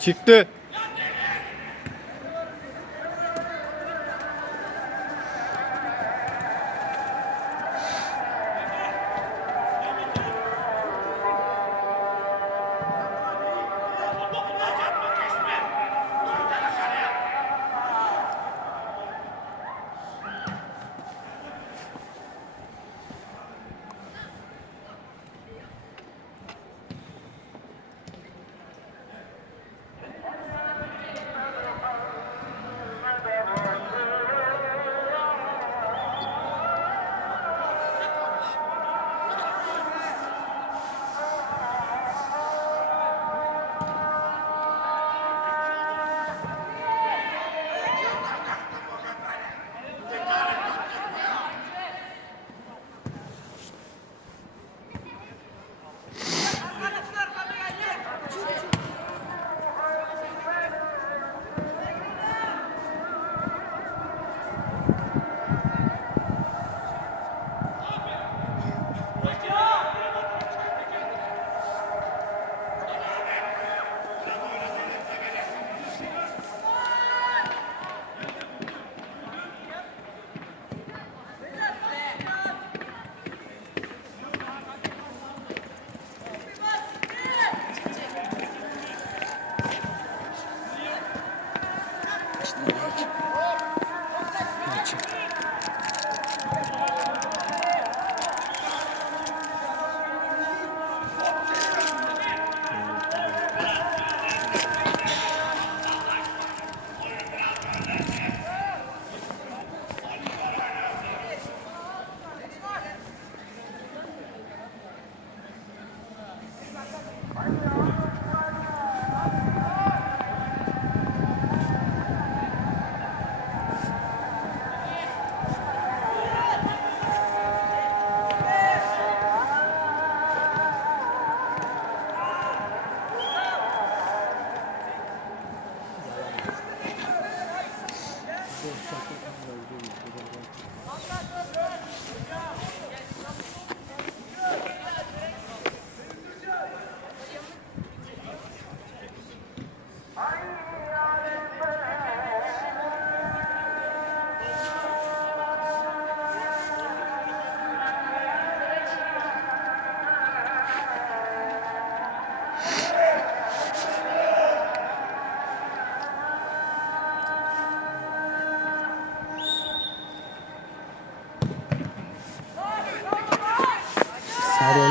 Çıktı.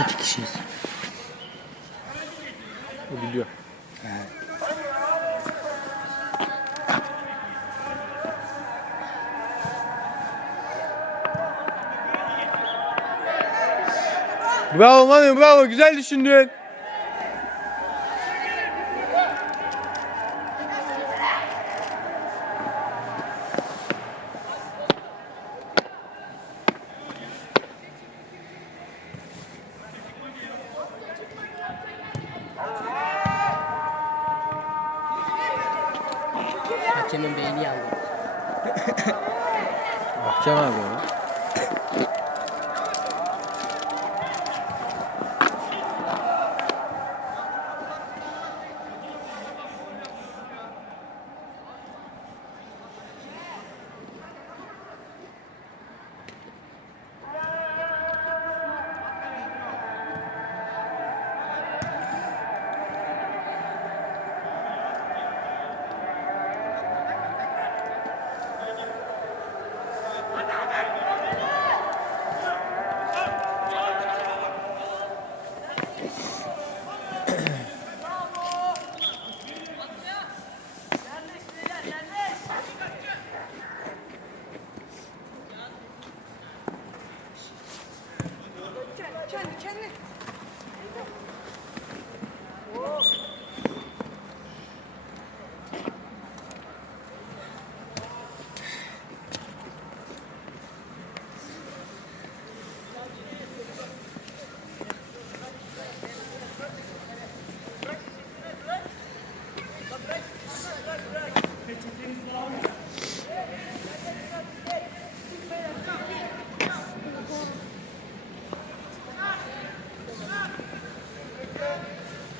12 kişiyiz. O biliyor. Bravo Manu bravo güzel düşündün.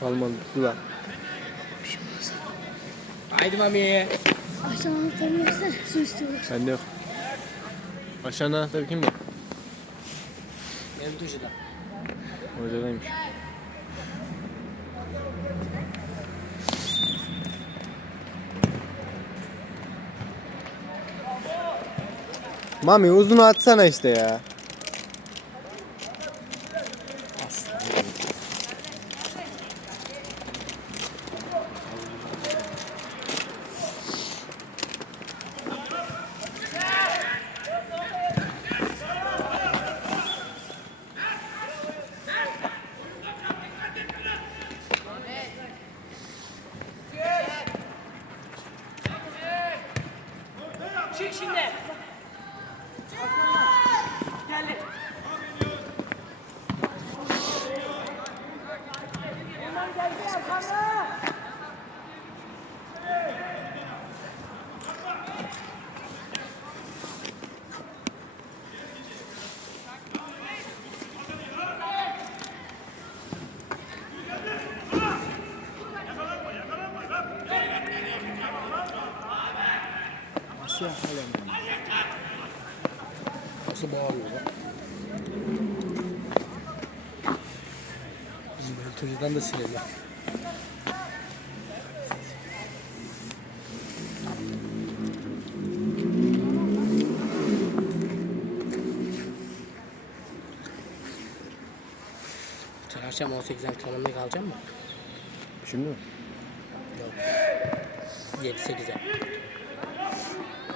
Olmaz. Haydi mami. Aşağı anahtarını versene. Su istiyorlar. Bende yok. Aşağıda anahtarı kim var? Benim tuşuda. Hocadaymış. Mami uzun atsana işte ya. Nasıl bağırıyor lan? Bizim tuşudan da. Sen akşam 18'den tanımlık alacak mısın? Şimdi mi? Yok. 7-8'e.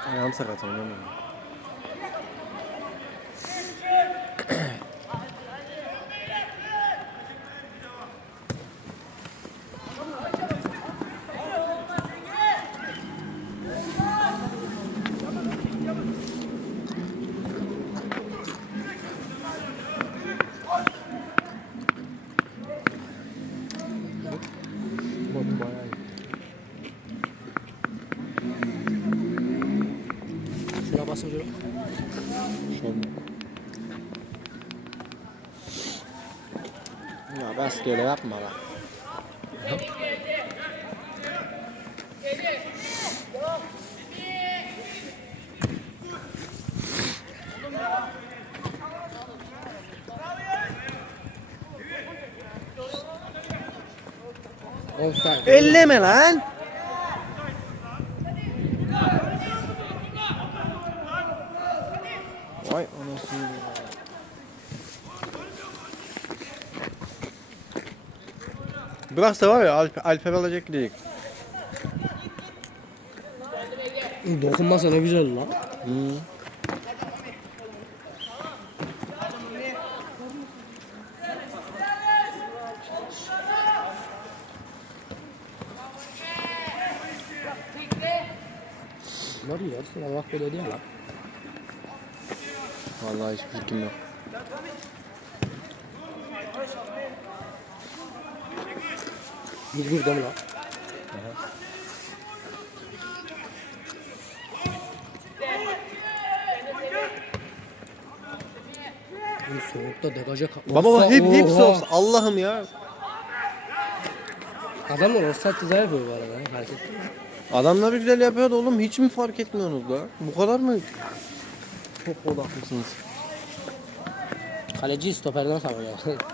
Ayağım sakat oynamam. Şuna basın diyorum. Şöyle. Ya rastgele yapma lan. Elleme lan. Vay anasını ya. Bıraksa var ya Alp, Alper alacak gidecek. Dokunmasa ne güzel lan. Ne diyorsun? Allah böyle diyor lan. Vallahi hiçbir fikrim yok. Bir bir mi lan? Bu soğukta degaja kalk. Baba bak hep Oha! olsun. Allah'ım ya. Adamlar offside güzel yapıyor bu arada. ha, Fark ettin mi? Adamlar güzel yapıyor da oğlum hiç mi fark etmiyorsunuz da? Bu kadar mı? Çok odaklısınız. Kaleci stoperden savunuyor.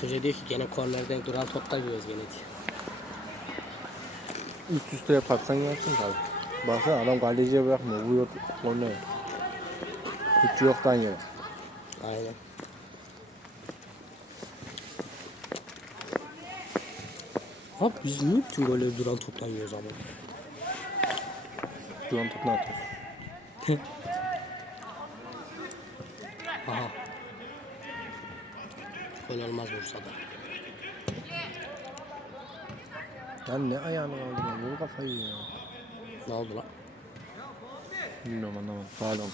Hoca diyor ki gene kornerden duran topta giriyoruz gene diyor. Üst üste yaparsan yersin tabii. Baksana adam kaleciye bırakmıyor. Vuruyor oynuyor. Hiç yoktan yere. Aynen. Abi biz niye bütün golleri duran toptan yiyoruz ama? Duran topunu atıyorsun. Olmaz Bursa'da. Lan ne ayağını aldın lan? Vur kafayı ya. Ne oldu lan? Bilmiyorum anlamadım. Pardon.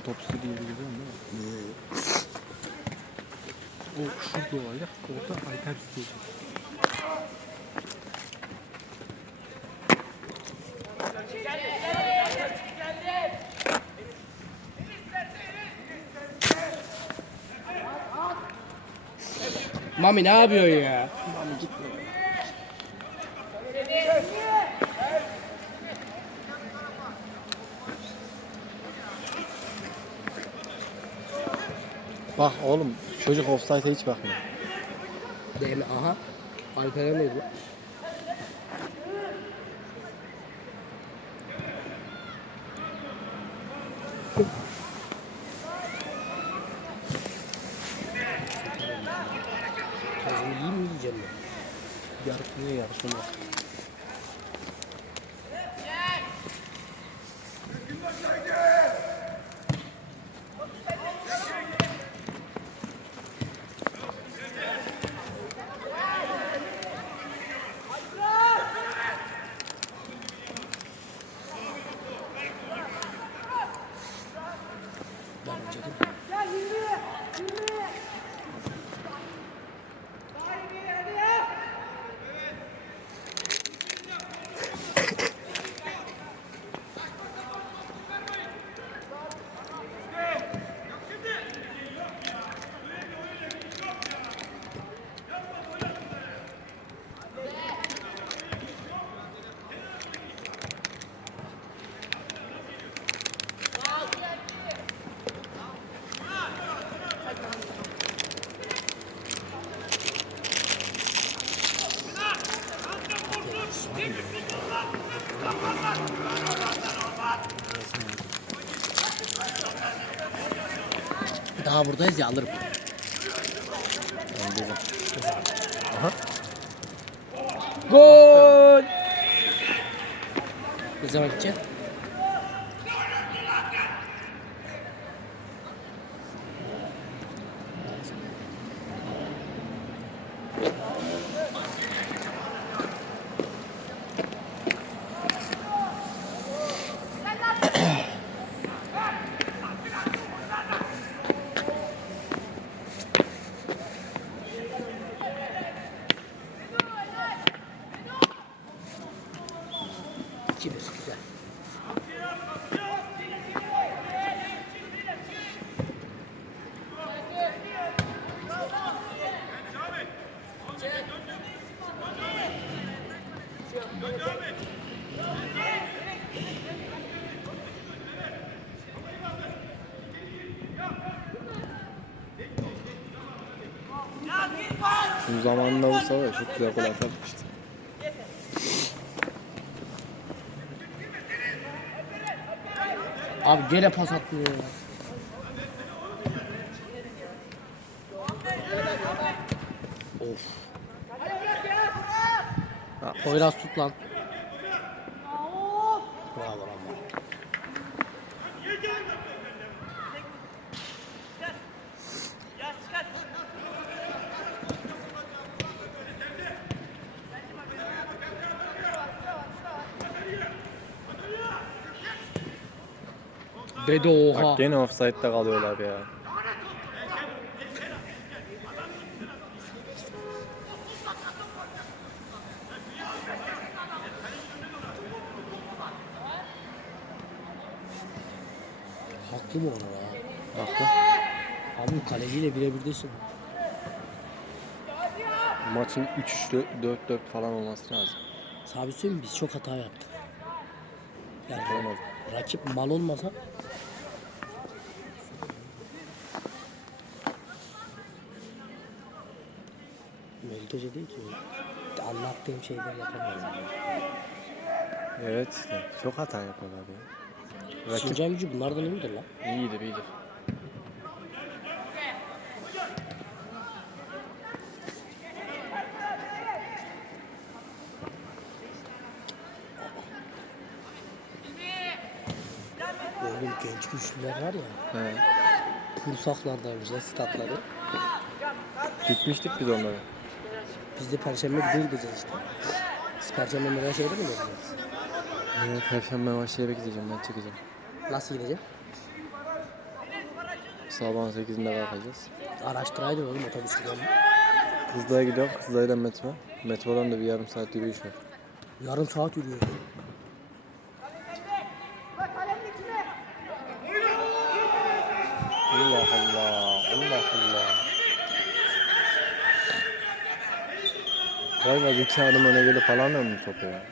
Millisin top üstü diye biliyorum değil mi? O şurada olacak. Orada Alper tutacak. Mami ne yapıyorsun ya? Mami gitme. Bak oğlum çocuk offside'e hiç bakmıyor. Değil? Aha. Alper'e neydi? lan? Mi yiyeceğim mi? Yarışmaya yarışmaya. Ben buradayız ya alırım. Gol! Ne zaman gidecek? İki bir güzel. Bu zamanında olsa var çok güzel gol atarmıştı. Abi gene pas atmıyor ya. Of. Poyraz tut lan. Dede oha. Bak gene offside'de kalıyorlar ya. Haklı mı ona ya? Haklı. Abi kaleciyle birebirdesin. Maçın 3-3 4-4 falan olması lazım. Sabit söyleyeyim mi? biz çok hata yaptık. Yani Olmadı. rakip mal olmasa Hoca değil ki. Anlattığım şeyler yapamıyorum. Evet işte çok hata yapıyorlar ya. Rakip Sincan gücü bunlardan iyidir lan. iyidir iyidir. Oğlum genç güçlüler var ya. He. Kursaklardaymış statları. Gitmiştik biz onlara. Biz de perşembe günü gideceğiz işte. Siz perşembe şeyde mi göreceğiz? Evet, Perşembe maçlara gideceğim ben çekeceğim. Nasıl gidecek? Sabahın 8'inde kalkacağız. Araştıraydın oğlum otobüs gidelim. Kızılay'a gidiyorum. Kızılay'dan metro. Metrodan da bir yarım saat yürüyüş var. Yarım saat yürüyor. Allah Allah. Allah Allah. Vay be iki adım öne gelip alamıyor mu topu ya?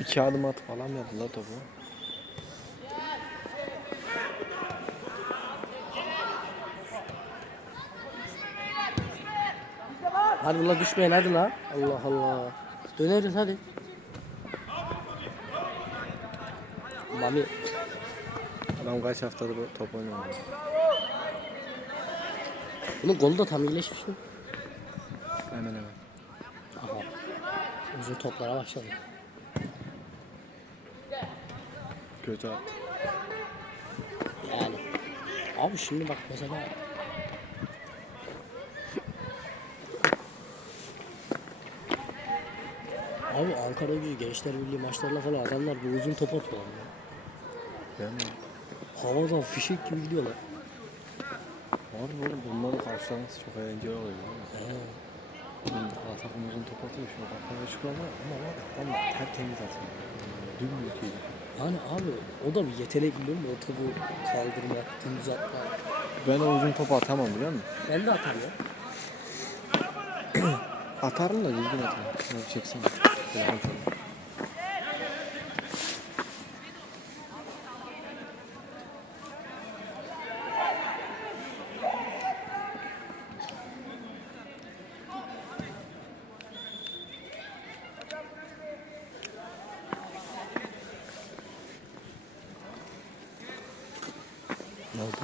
İki adım atıp alamıyordu la topu. Hadi ulan düşmeyin hadi la. Allah Allah. Döneriz hadi. Mami Adam kaç haftadır bu top oynuyor. bunun kolu da tam iyileşmiş mi? Hemen hemen. Aha. Uzun toplara başladı. Kötü attı. Yani. Abi şimdi bak mesela Abi Ankara gücü Gençler Birliği maçlarına falan adamlar bu uzun top ya. Yani Havadan fişek gibi gidiyorlar. Abi oğlum bunları karşılaması çok eğlenceli oluyor. He. Şimdi A takım uzun top atıyor şuna kafaya çıkıyorlar ama var adamlar tertemiz atıyor. Dümdüz gibi. Yani abi o da bir yetenek biliyor musun? O topu kaldırmak, dümdüz atmak. Ben o uzun topu atamam biliyor musun? Ben de atarım ya. Atarım da düzgün atarım. Çeksene. Telefon çalıyor. Ne oldu?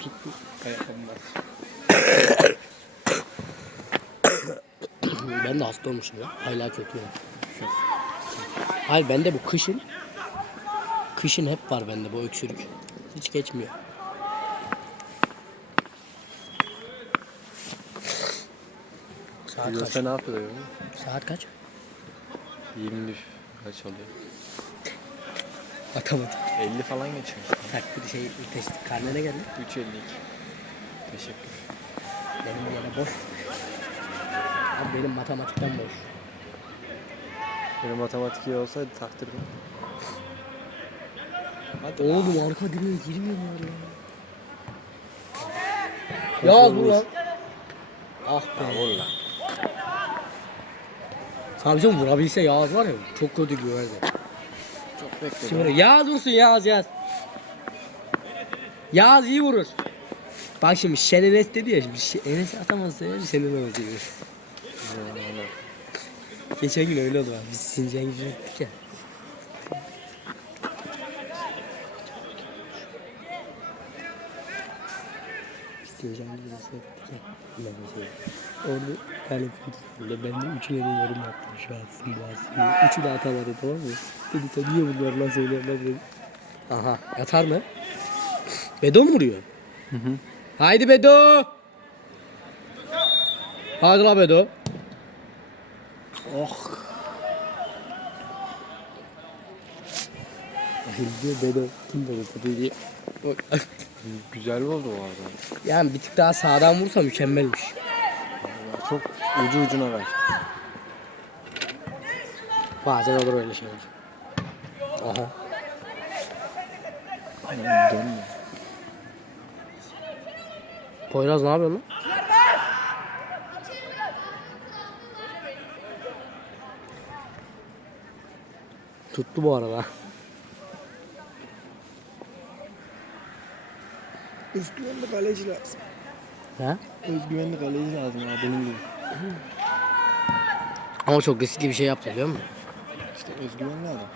Tuttu. Ayakkabım var. Ben de hasta olmuşum ya. Hala kötüyüm. Hayır bende bu kışın kışın hep var bende bu öksürük. Hiç geçmiyor. Saat kaç? Sen ne yapıyor? Saat kaç? 20 kaç oluyor? Matematik. 50 falan geçiyor. Takdir şey test karnene geldi. 3.52. Teşekkür. Benim yine boş. Abi benim matematikten boş. Benim matematik iyi olsaydı takdirdim. Hadi oğlum arka direğe girmiyorlar ya. Yaz bu lan. Ah be. Şey mi? vurabilse Yağız var ya çok kötü güverdi. Çok bekledim. Şimdi Yağız vursun Yağız Yağız. Yağız iyi vurur. Bak şimdi Şen Enes dedi ya şimdi Şen- Enes atamazsa ya Şen Enes. Geçen gün öyle oldu bak biz Sincan gücü gittik ya. Biz Sincan gücü gittik ya. Orada yani ben de üçüne de yorum yaptım şu an Sincan. Üçü de atamadı tamam mı? Dedi sen niye bunları lan söylüyorsun lan dedi. Aha yatar mı? Bedo mu vuruyor? Hı hı. Haydi Bedo. Hadi la Bedo. Oh. Diyor Bedo. Kim Bedo diye. Güzel oldu o arada. Yani bir tık daha sağdan vursa mükemmelmiş. Çok ucu ucuna kaçtı. Bazen olur öyle şeyler. Aha. Dönmüyor. Poyraz ne yapıyor lan? Tuttu bu arada. Özgüvenli kaleci lazım. Ha? Özgüvenli kaleci lazım ya benim gibi. Ama çok riskli bir şey yaptı biliyor musun? İşte özgüvenli adam.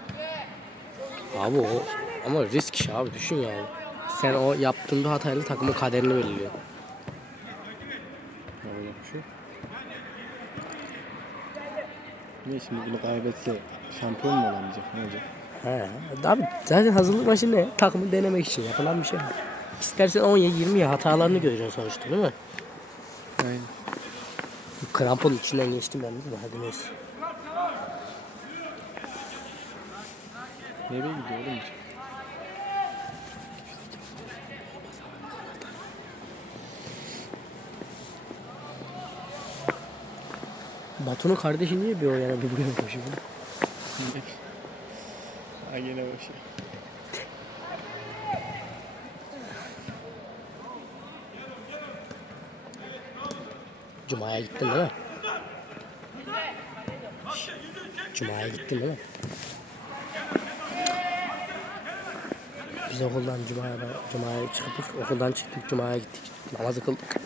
Abi o ama risk iş abi düşün yani. Sen o yaptığın bir hatayla takımın kaderini belirliyor. Yapacak bir şey. Ne şimdi bunu kaybetse şampiyon mu olamayacak ne olacak? He. Abi zaten hazırlık maçı ne? Takımı denemek için yapılan bir şey. İstersen 10 ya 20 ya hatalarını göreceksin sonuçta değil mi? Aynen. Krampon içinden geçtim ben de hadi neyse. Nereye gidiyor oğlum? Batu'nun kardeşi niye bir o yana bir buraya koşuyor? Ha gene boş. Cuma'ya gittin değil mi? Cuma'ya gittin değil mi? Biz okuldan Cuma'ya, Cuma'ya çıktık, okuldan çıktık, Cuma'ya gittik, namazı kıldık.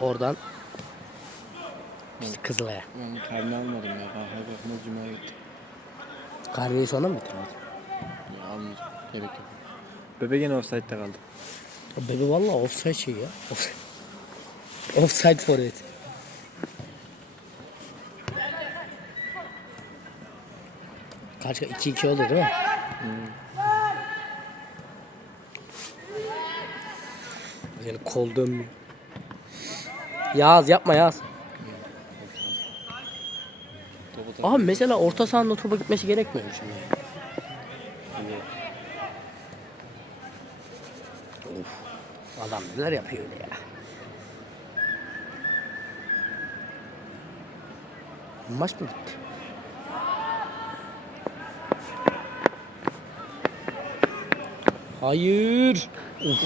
Oradan biz Kızılay'a. Ben karnı almadım ya. Kahve bakmaz cumaya gittim. Karneyi sonra mı bitirdin? Ya almayacağım. Gerek yok. Bebe gene offside'de kaldı. Bebe valla offside şey ya. Offside, offside forvet. Kaç 2-2 oldu değil mi? Yani kol dönmüyor. Yaz yapma yaz. Topu da Abi mesela orta sahanın o topa gitmesi gerekmiyor şimdi? Of. Adam neler yapıyor ya. Maç mı bitti? Hayır. Uf.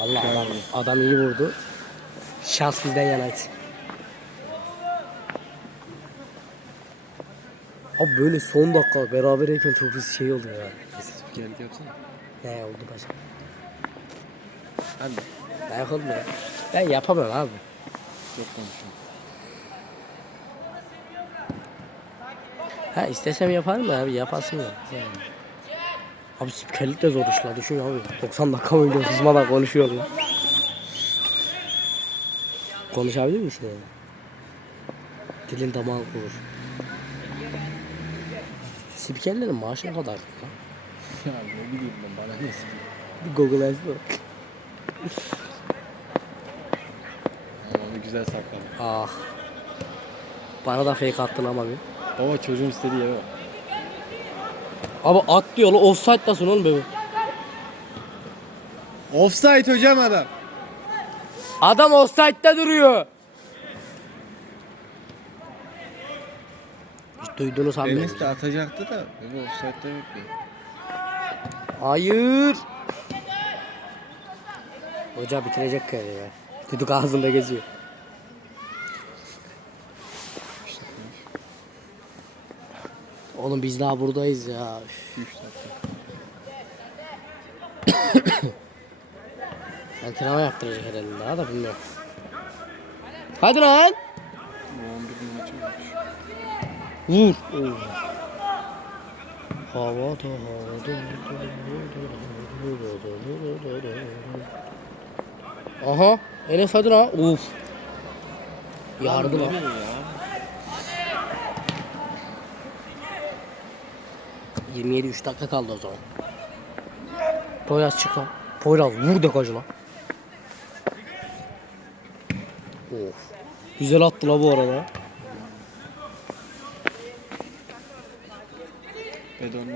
Allah adam, adam iyi vurdu. Şans bizden yanaydı. Abi böyle son dakika berabereyken çok bir şey oldu ya. Gel yapsana. Ne oldu başka? Hadi. Ben yapalım ya. Ben yapamam abi. Çok konuşuyorum. Ha istesem yaparım da abi yapasın ya. Abi spikerlik de zor iş la düşün abi. 90 dakika boyunca hızmadan konuşuyor ya. Konuşabilir misin yani? Dilin damağın kurur. Spikerlerin maaşı ne kadar? lan? Ya ne bileyim ben bana ne. Bir Google yazdı. Ama onu güzel sakladım. Ah. Bana da fake attın ama bir. Baba çocuğun istediği yere bak. Abi at diyor lan offside'dasın oğlum bebeğim. Offside hocam adam. Adam offside'da duruyor. Duyduğunu sanmıyorum. Enes de atacaktı da. Bebe offside'de bekliyor. Hayır. Hoca bitirecek ya. Düdük ağzında geziyor. Oğlum biz daha buradayız ya. Üf. 3 dakika. Antrenman yaptıracak herhalde daha da bilmiyorum. Hadi lan. Bu 11 maçı olmuş. Vur. Havada havada. Aha. Enes hadi lan. Uf. Yardı lan. Ya? 27 3 dakika kaldı o zaman. Poyraz çık lan. Poyraz vur dekajı lan. Of. Güzel attı la bu arada.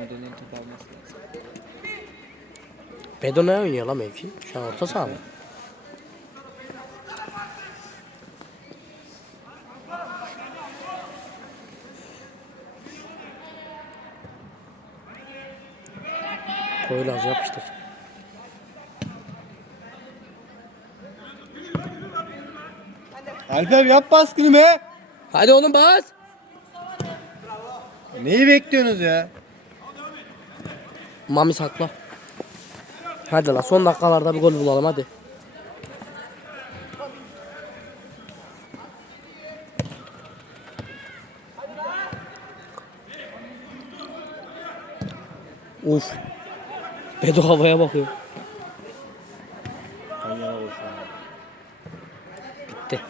Dönen top alması lazım. Bedo ne oynuyor lan mevki? Şu an orta saha mı? Poyraz yapıştır. Alper yap baskını be. Hadi oğlum bas. Neyi bekliyorsunuz ya? Mami sakla. Hadi la son dakikalarda bir gol bulalım hadi. Uf. Bedo havaya bakıyor. Bitti.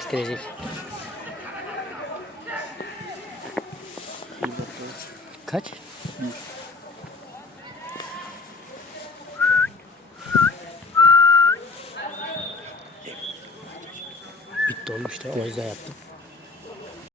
Bitirecek. Kaç?